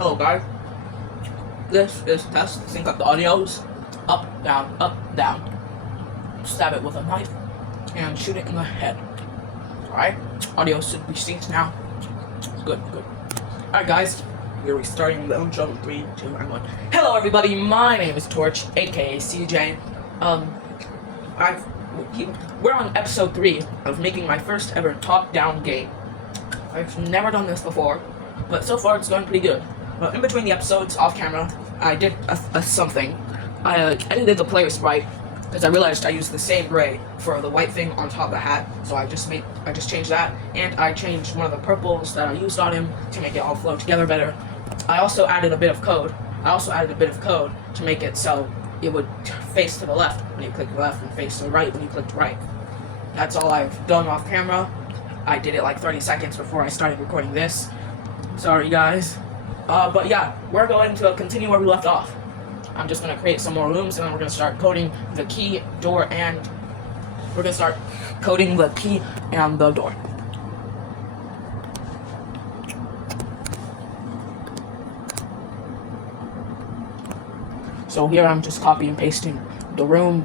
Hello guys, this is test, sync up the audios, up, down, stab it with a knife, and shoot it in the head. Alright, audio should be synced now. Good. Alright guys, we're restarting the intro in 3, 2, and 1. Hello everybody, my name is Torch, aka CJ. We're on episode 3 of making my first ever top-down game. I've never done this before, but so far it's going pretty good. But in between the episodes, off camera, I did something. I edited the player sprite because I realized I used the same gray for the white thing on top of the hat. So I just changed that, and I changed one of the purples that I used on him to make it all flow together better. I also added a bit of code. To make it so it would face to the left when you click left and face to the right when you clicked right. That's all I've done off camera. I did it like 30 seconds before I started recording this. Sorry guys. But yeah, we're going to continue where we left off. I'm just going to create some more rooms, and then we're going to start coding the key, door, and... We're going to start coding the key and the door. So here I'm just copy and pasting the room.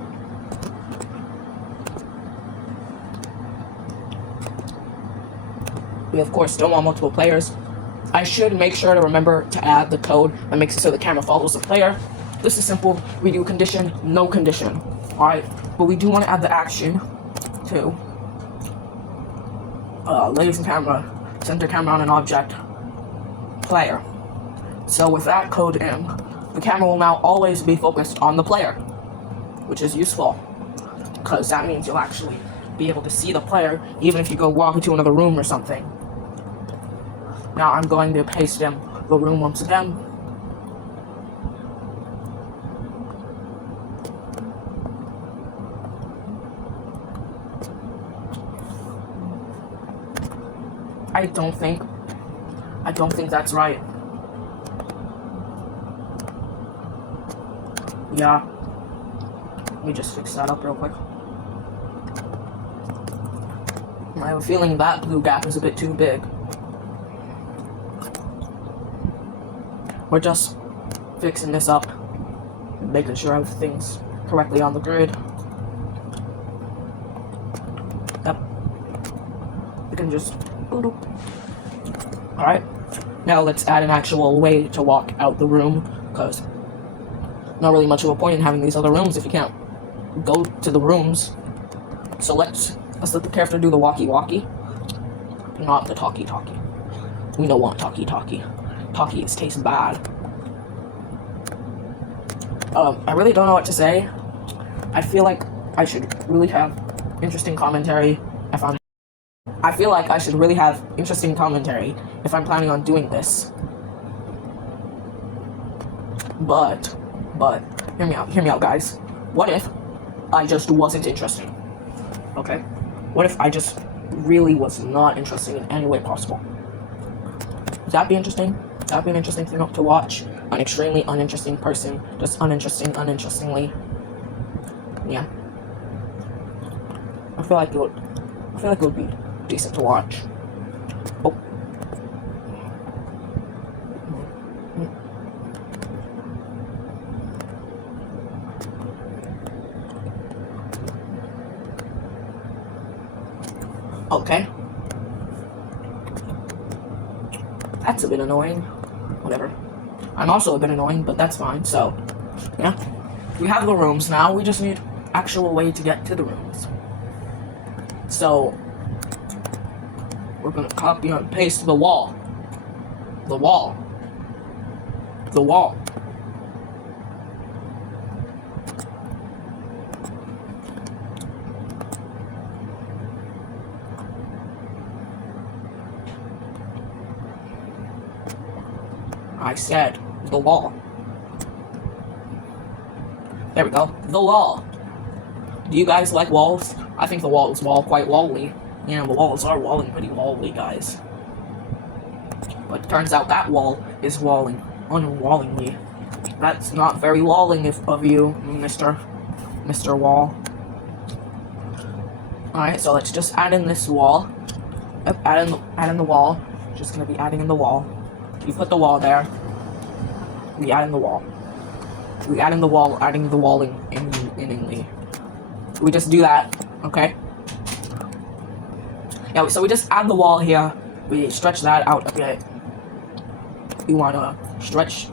We of course don't want multiple players. I should make sure to remember to add the code that makes it so the camera follows the player. This is simple. We do condition, no condition. Alright, but we do want to add the action to ladies and camera, center camera on an object, player. So with that code in, the camera will now always be focused on the player, which is useful, because that means you'll actually be able to see the player even if you go walk into another room or something. Now I'm going to paste in the room once again. I don't think that's right. Yeah. Let me just fix that up real quick. I have a feeling that blue gap is a bit too big. We're just fixing this up, making sure everything's correctly on the grid. Yep. We can just... Alright. Now let's add an actual way to walk out the room, because not really much of a point in having these other rooms if you can't go to the rooms. So let's let the character do the walkie-walkie, not the talkie-talkie. We don't want talkie-talkie. Talkies taste bad. I really don't know what to say. I feel like I should really have interesting commentary if I'm planning on doing this. But hear me out guys. What if I just wasn't interesting? Okay? What if I just really was not interesting in any way possible? Would that be interesting? That would be an interesting thing to watch. An extremely uninteresting person, just uninterestingly. Yeah. I feel like it would be decent to watch. Oh. Okay. That's a bit annoying. Whatever. I'm also a bit annoying, but that's fine. So, yeah. We have the rooms now. We just need actual way to get to the rooms. So, we're gonna copy and paste the wall. The wall. I said the wall. There we go. The wall. Do you guys like walls? I think the walls wall quite wally. Yeah, the walls are walling pretty wally, guys. But it turns out that wall is walling unwallingly. That's not very walling of you, Mr. Wall. Alright, so let's just add in this wall. Add in the wall. Just gonna be adding in the wall. You put the wall there. We add in the wall. We add in the wall, adding the wall inningly. We just do that, okay? Yeah, so we just add the wall here. We stretch that out a bit. We wanna stretch.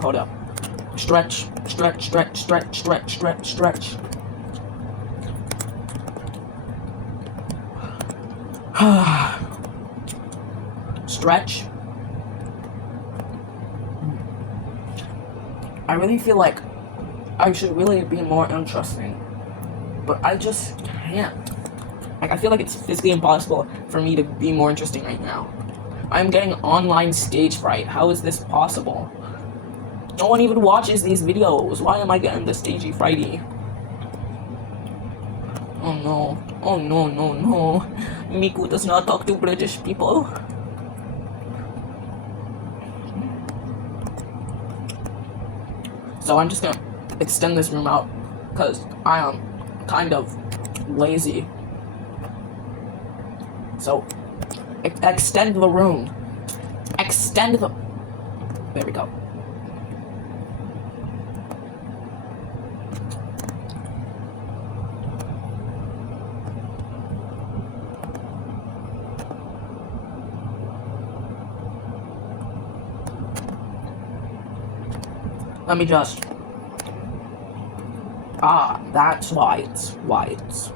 Hold up. Stretch. Stretch. I really feel like I should really be more interesting, but I just can't. Like, I feel like it's physically impossible for me to be more interesting right now. I'm getting online stage fright. How is this possible? No one even watches these videos. Why am I getting the stagey frighty? Oh no. Oh no. Miku does not talk to British people. So I'm just gonna extend this room out because I am kind of lazy. So extend the room. There we go. Let me just... that's why it's white.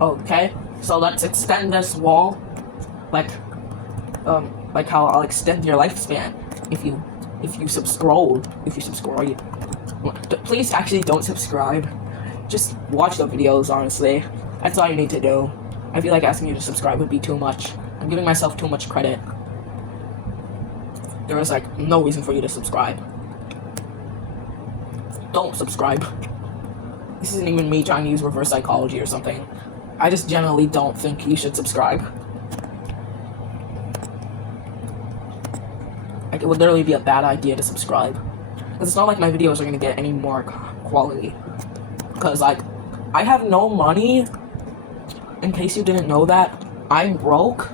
Okay, so let's extend this wall, like how I'll extend your lifespan if you subscribe. Please actually don't subscribe. Just watch the videos, honestly. That's all you need to do. I feel like asking you to subscribe would be too much. I'm giving myself too much credit. There is, like, no reason for you to subscribe. Don't subscribe. This isn't even me trying to use reverse psychology or something. I just generally don't think you should subscribe. Like, it would literally be a bad idea to subscribe. Because it's not like my videos are gonna get any more quality. Because, like, I have no money. In case you didn't know that, I'm broke.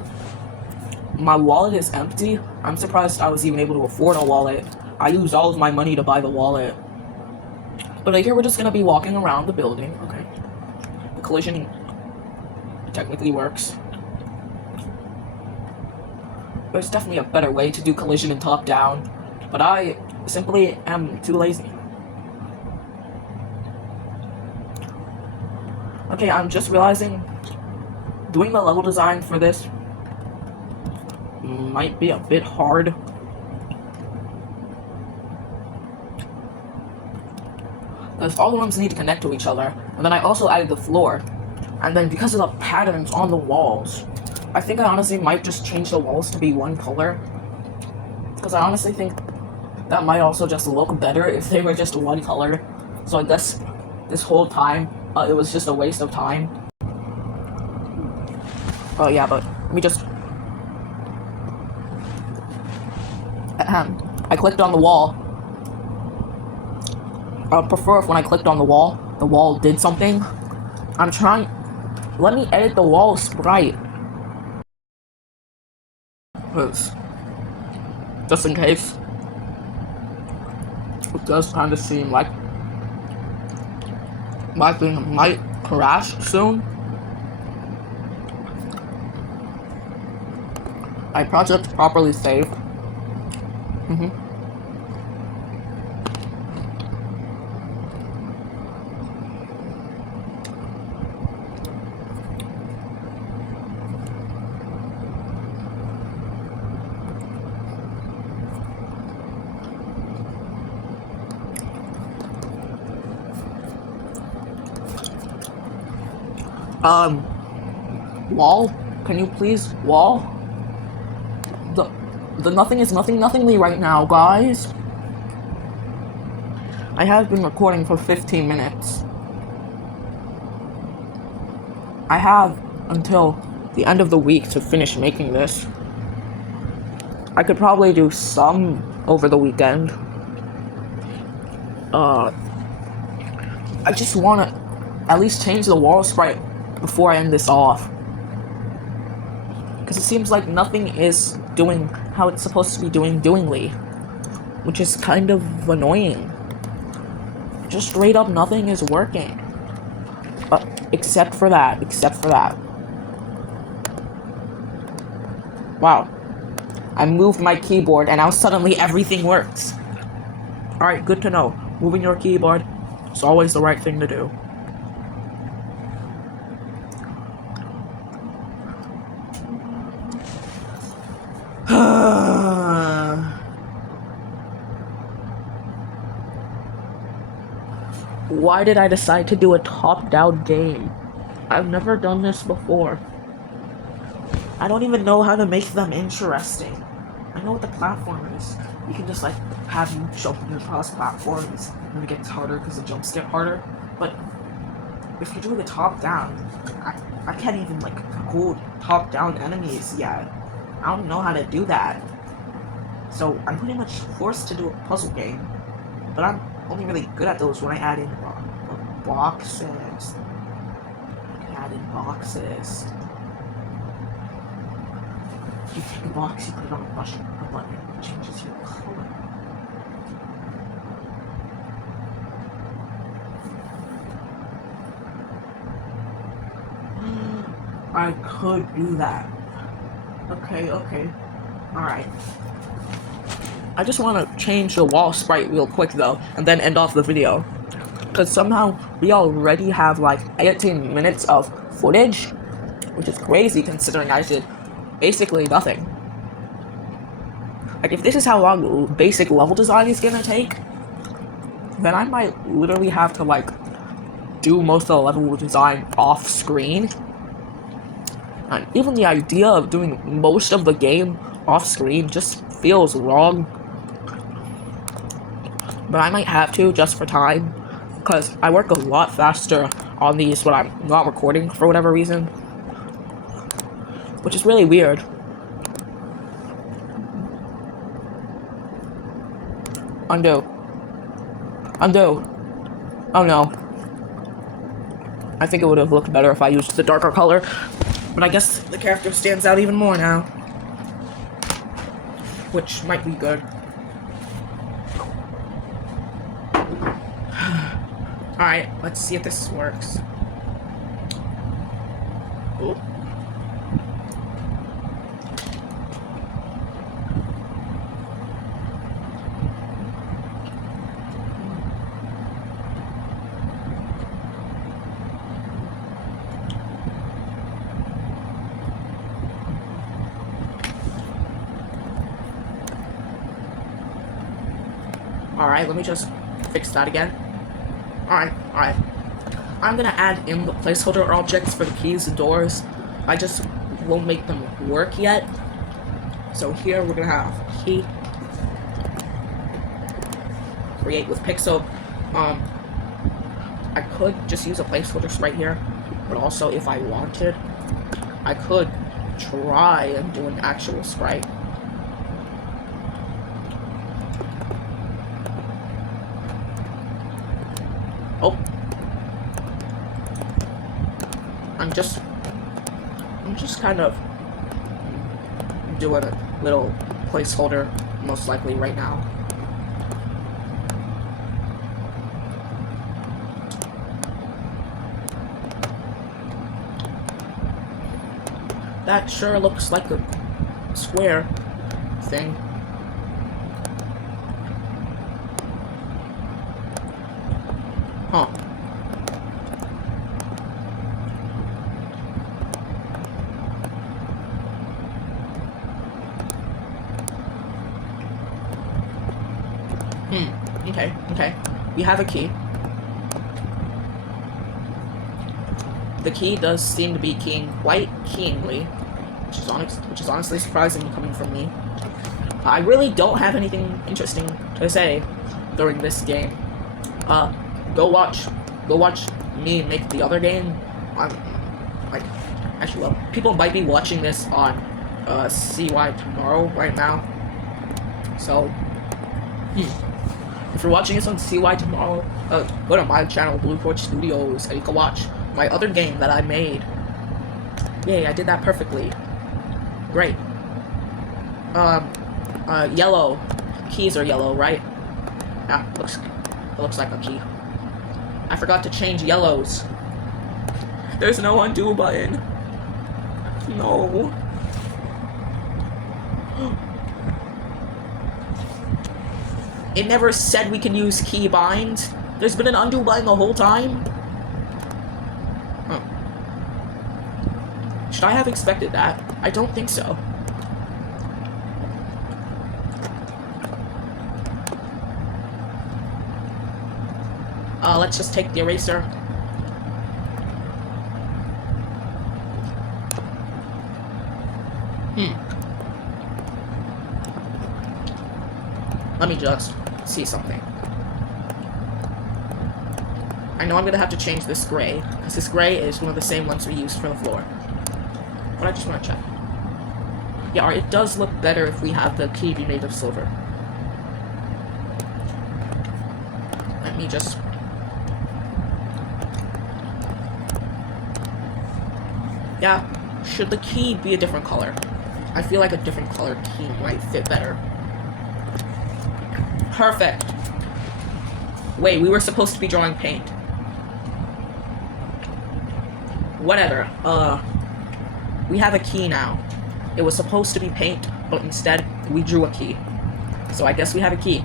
My wallet is empty. I'm surprised I was even able to afford a wallet. I used all of my money to buy the wallet. But here we're just gonna be walking around the building, okay? The collision technically works. There's definitely a better way to do collision and top down, but I simply am too lazy. Okay, I'm just realizing doing the level design for this might be a bit hard. Because all the rooms need to connect to each other, and then I also added the floor. And then because of the patterns on the walls, I think I honestly might just change the walls to be one color. Because I honestly think that might also just look better if they were just one color. So I guess this whole time, it was just a waste of time. Oh yeah, but let me just... I clicked on the wall. I would prefer if when I clicked on the wall did something. I'm trying... Let me edit the wall sprite. Just in case. It does kind of seem like my thing might crash soon. My project properly saved. Wall? Can you please, wall? The nothing is nothingly right now, guys. I have been recording for 15 minutes. I have until the end of the week to finish making this. I could probably do some over the weekend. I just wanna at least change the wall sprite before I end this off. Because it seems like nothing is doing how it's supposed to be doingly. Which is kind of annoying. Just straight up nothing is working. Except for that. Wow. I moved my keyboard and now suddenly everything works. Alright, good to know. Moving your keyboard is always the right thing to do. Why did I decide to do a top-down game? I've never done this before. I don't even know how to make them interesting. I know what the platform is. You can just like have you jump across platforms and it gets harder because the jumps get harder. But if you're doing the top-down, I can't even like hold top-down enemies yet. I don't know how to do that. So I'm pretty much forced to do a puzzle game. But I'm only really good at those when I add in boxes. You take a box, you put it on a button, it changes your color. I could do that. Okay. Alright. I just want to change the wall sprite real quick though, and then end off the video. Because somehow we already have like 18 minutes of footage, which is crazy considering I did basically nothing. Like if this is how long basic level design is gonna take, then I might literally have to like do most of the level design off screen. And even the idea of doing most of the game off screen just feels wrong. But I might have to just for time, because I work a lot faster on these when I'm not recording for whatever reason. Which is really weird. Undo. Oh no. I think it would have looked better if I used the darker color. But I guess the character stands out even more now. Which might be good. Alright, let's see if this works. Ooh. Alright, let me just fix that again. Alright. I'm gonna add in the placeholder objects for the keys and doors. I just won't make them work yet. So here we're gonna have key. Create with pixel. I could just use a placeholder sprite here, but also if I wanted, I could try and do an actual sprite. Oh. I'm just kind of doing a little placeholder, most likely right now. That sure looks like a square thing. Huh. Okay. We have a key. The key does seem to be keying quite keenly, which is honestly surprising coming from me. I really don't have anything interesting to say during this game. Go watch me make the other game. Actually, well, people might be watching this on CY tomorrow right now. So, if you're watching this on CY tomorrow, go to my channel, Blue Forge Studios, and you can watch my other game that I made. Yay, I did that perfectly. Great. Yellow. Keys are yellow, right? Ah, it looks like a key. I forgot to change yellows. There's no undo button. No. It never said we can use keybind. There's been an undo button the whole time. Huh. Should I have expected that? I don't think so. Let's just take the eraser. Let me just see something. I know I'm gonna have to change this gray, because this gray is one of the same ones we used for the floor. But I just want to check. Yeah, it does look better if we have the key be made of silver. Let me just... Yeah, should the key be a different color? I feel like a different color key might fit better. Perfect. Wait, we were supposed to be drawing paint. Whatever. We have a key now. It was supposed to be paint, but instead we drew a key. So I guess we have a key.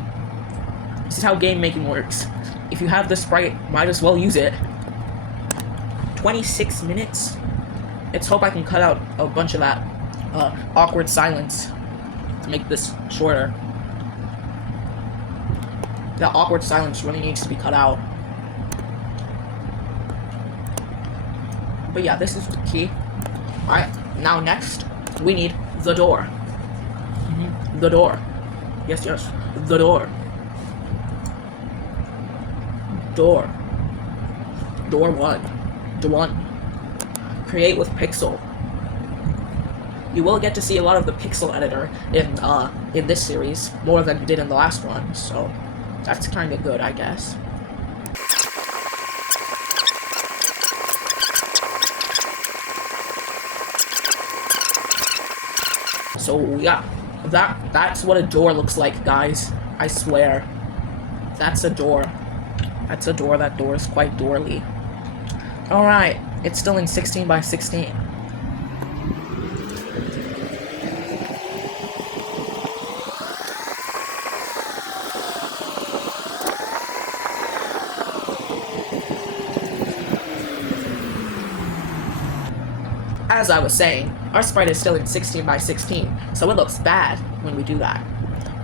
This is how game making works. If you have the sprite, might as well use it. 26 minutes? Let's hope I can cut out a bunch of that awkward silence to make this shorter. That awkward silence really needs to be cut out. But yeah, this is the key. Alright, now next, we need the door. The door. Yes, yes, the door. Door. Door 1. Door 1. Create with pixel. You will get to see a lot of the pixel editor in this series, more than you did in the last one, so that's kind of good, I guess. So yeah, that's what a door looks like, guys. I swear. That's a door. That's a door. That door is quite doorly. Alright. It's still in 16 by 16. As I was saying, our sprite is still in 16 by 16, so it looks bad when we do that.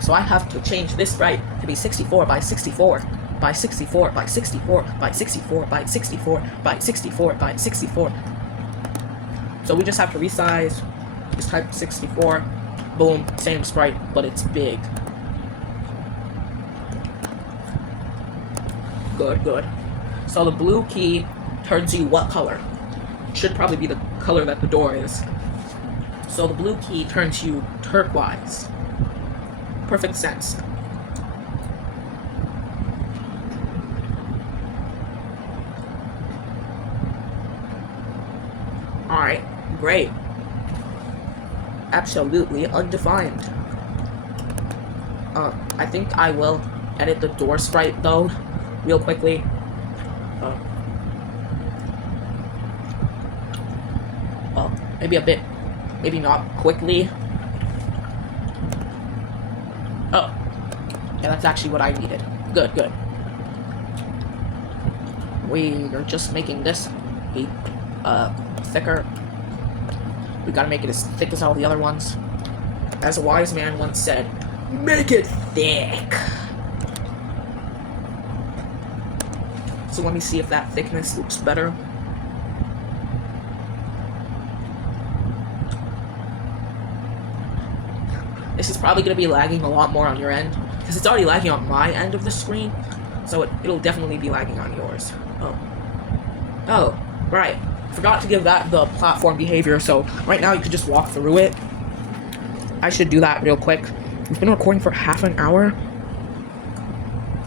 So I have to change this sprite to be 64 by 64. By 64 by 64 by 64 by 64 by 64 by 64. So we just have to resize, just type 64, boom, same sprite, but it's big. Good, good. So the blue key turns you what color? Should probably be the color that the door is. So the blue key turns you turquoise. Perfect sense. Alright, great. Absolutely undefined. I think I will edit the door sprite though, real quickly. Maybe a bit, maybe not quickly. Oh, yeah, that's actually what I needed. Good, good. We are just making this be, thicker. We gotta make it as thick as all the other ones. As a wise man once said, make it thick. So let me see if that thickness looks better. This is probably going to be lagging a lot more on your end, because it's already lagging on my end of the screen, so it'll definitely be lagging on yours. Oh, right. Forgot to give that the platform behavior, so right now you could just walk through it. I should do that real quick. We've been recording for half an hour.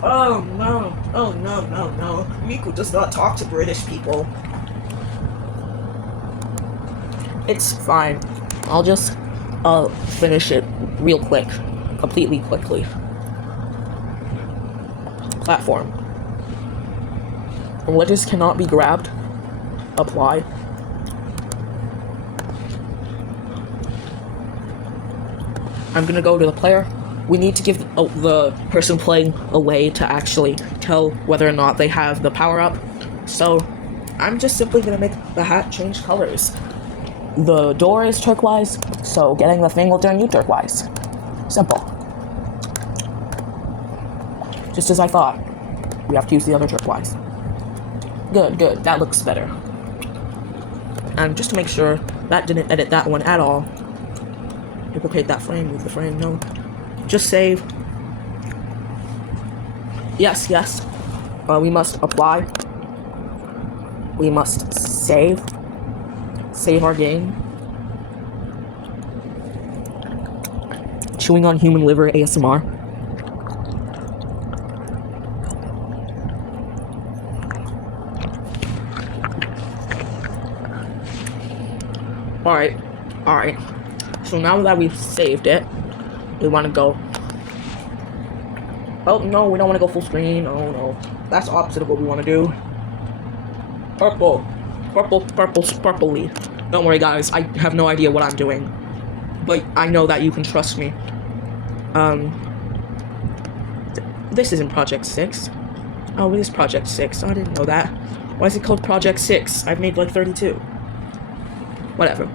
Oh no, oh no, no, no. Miku does not talk to British people. It's fine. I'll just finish it real quick, completely quickly. Platform. Wedges cannot be grabbed. Apply. I'm gonna go to the player. We need to give the person playing a way to actually tell whether or not they have the power up. So I'm just simply gonna make the hat change colors. The door is turquoise, so getting the thing will turn you turquoise. Simple. Just as I thought. We have to use the other turquoise. Good, good. That looks better. And just to make sure, that didn't edit that one at all. Duplicate that frame, move the frame, no. Just save. Yes, yes. We must apply. We must save. Save our game. Chewing on human liver ASMR. Alright. So now that we've saved it, we want to go. Oh no, we don't want to go full screen. Oh no. That's opposite of what we want to do. Purple. Purpley. Don't worry guys, I have no idea what I'm doing. But I know that you can trust me. This isn't Project 6. Oh, it is Project 6. I didn't know that. Why is it called Project 6? I've made like 32. Whatever.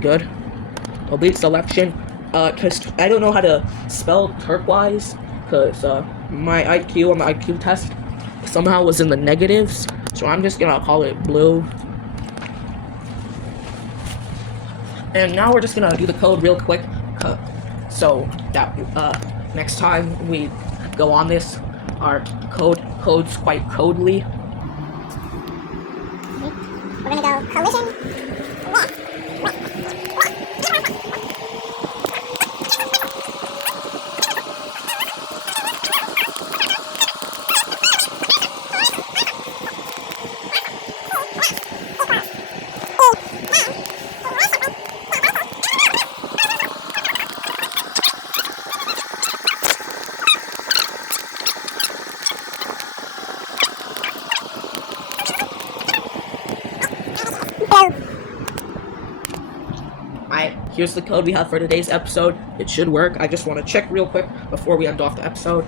Good. Complete selection. Cause I don't know how to spell turquoise. Cause my IQ on the IQ test somehow was in the negatives. So I'm just gonna call it blue. And now we're just gonna do the code real quick. So that next time we go on this, our code's quite codely. We're gonna go collision. Here's the code we have for today's episode. It should work. I just want to check real quick before we end off the episode.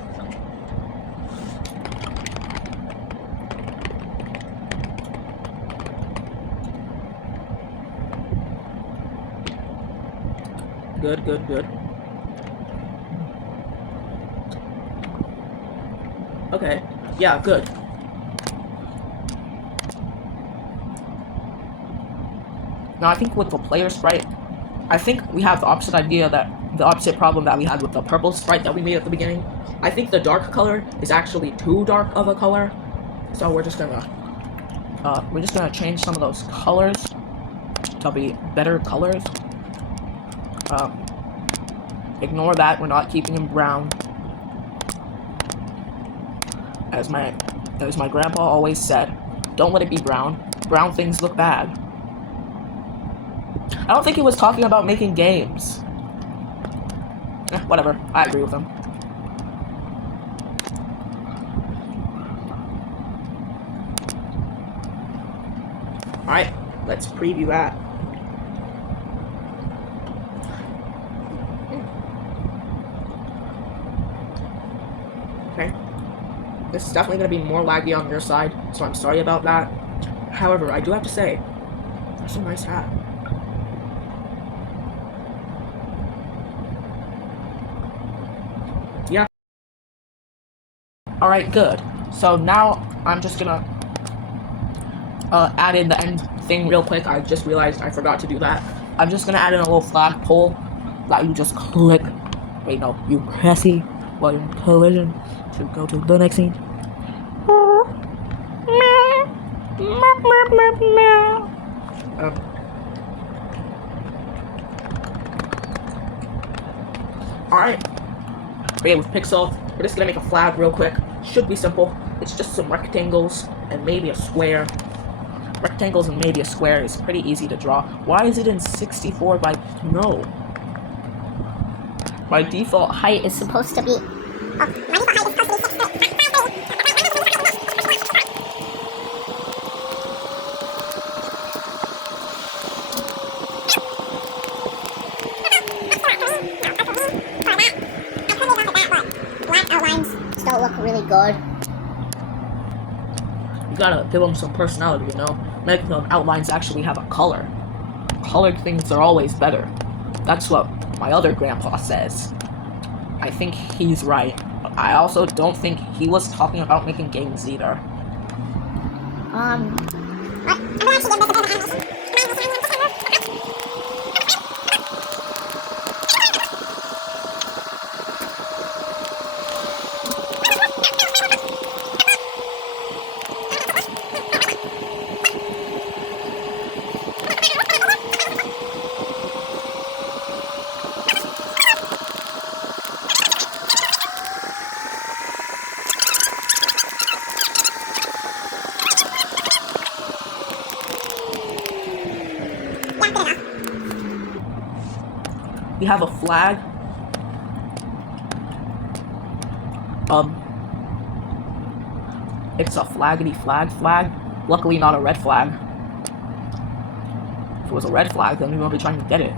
Good. Okay. Yeah, good. Now I think with the player sprite, I think we have the opposite problem that we had with the purple sprite that we made at the beginning. I think the dark color is actually too dark of a color, so we're just gonna change some of those colors to be better colors. Ignore that. We're not keeping him brown, as my grandpa always said. Don't let it be brown. Brown things look bad. I don't think he was talking about making games. Whatever. I agree with him. Alright, let's preview that. Okay. This is definitely going to be more laggy on your side, so I'm sorry about that. However, I do have to say, that's a nice hat. Yeah. Alright, good. So now I'm just gonna add in the end thing real quick. I just realized I forgot to do that. I'm just gonna add in a little flagpole that you just click. Wait, no, you press E while you're in collision to go to the next scene. Alright. Okay, with Pixel, we're just gonna make a flag real quick. Should be simple. It's just some rectangles and maybe a square. rectangles and maybe a square is pretty easy to draw. Why is it in 64 by... No. My default height is supposed to be... Oh, my default height is supposed to be 6 feet. Black outlines still look really good. You gotta give them some personality, you know? Make them outlines actually have a color. Colored things are always better. That's what my other grandpa says. I think he's right. I also don't think he was talking about making games either. What? I'm gonna actually give this a bit of animation. We have a flag. It's a flaggity flag. Luckily not a red flag. If it was a red flag, then we won't be trying to get it.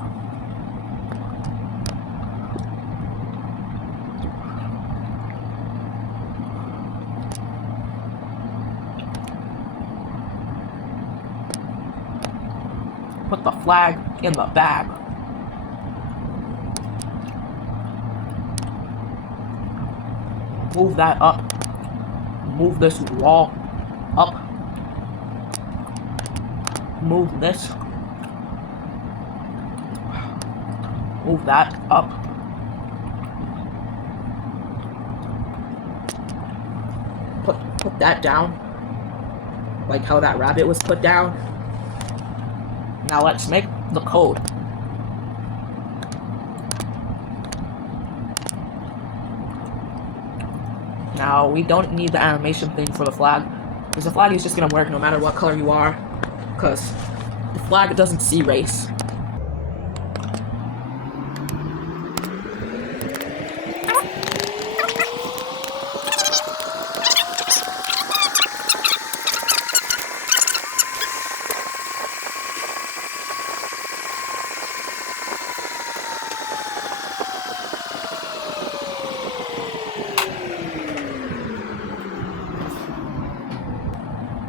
Put the flag in the bag. Move that up. Move this wall up. Move this. Move that up. Put that down. Like how that rabbit was put down. Now let's make the code. Now, we don't need the animation thing for the flag, because the flag is just gonna work no matter what color you are, because the flag doesn't see race.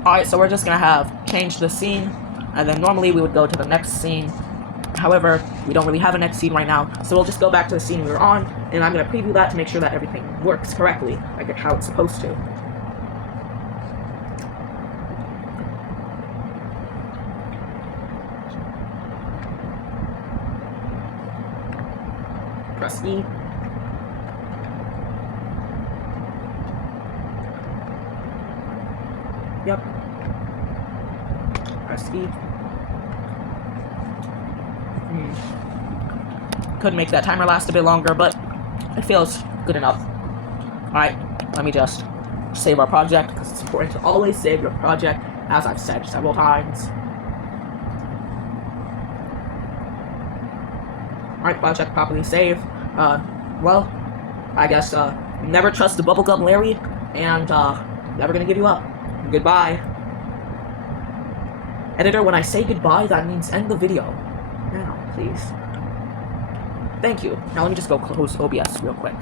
Alright, so we're just gonna have change the scene, and then normally we would go to the next scene. However, we don't really have a next scene right now, so we'll just go back to the scene we were on, and I'm gonna preview that to make sure that everything works correctly, like how it's supposed to. Press E. Yep. Press E. Could make that timer last a bit longer, but it feels good enough. Alright, let me just save our project, because it's important to always save your project, as I've said several times. Alright, project properly saved. Well, I guess, never trust the bubblegum Larry, and, never gonna give you up. Goodbye. Editor, when I say goodbye, that means end the video. Now, please. Thank you. Now let me just go close OBS real quick.